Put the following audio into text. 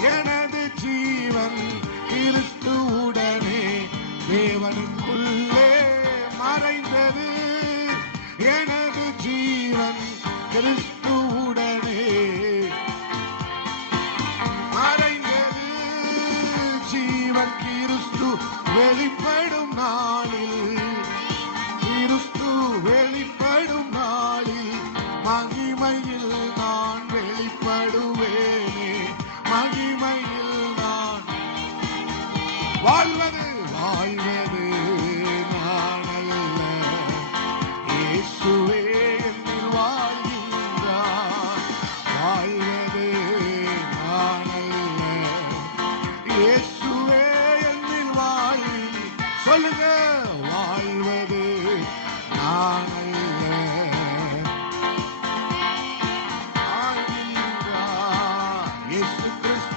எனது ஜீவன் கிறிஸ்து உடனே தேவனுக்குள்ளே மறைந்தது. எனது ஜீவன் கிறிஸ்து உடனே மறைந்தது. ஜீவன் கிறிஸ்து வெளிப்படும் நாளில் கிறிஸ்து வெளிப்படும் நாளில் மகிமையில் நான் வெளிப்படுவேன். மகிமையில் நான் வாழ்வது வாழ்வது நான் அல்ல இயேசுவே என்னில் வாழ்கின்றார். வாழ்வது நான் அல்ல இயேசுவே என்னில் சொல்லுங்க வாழ்வது நான்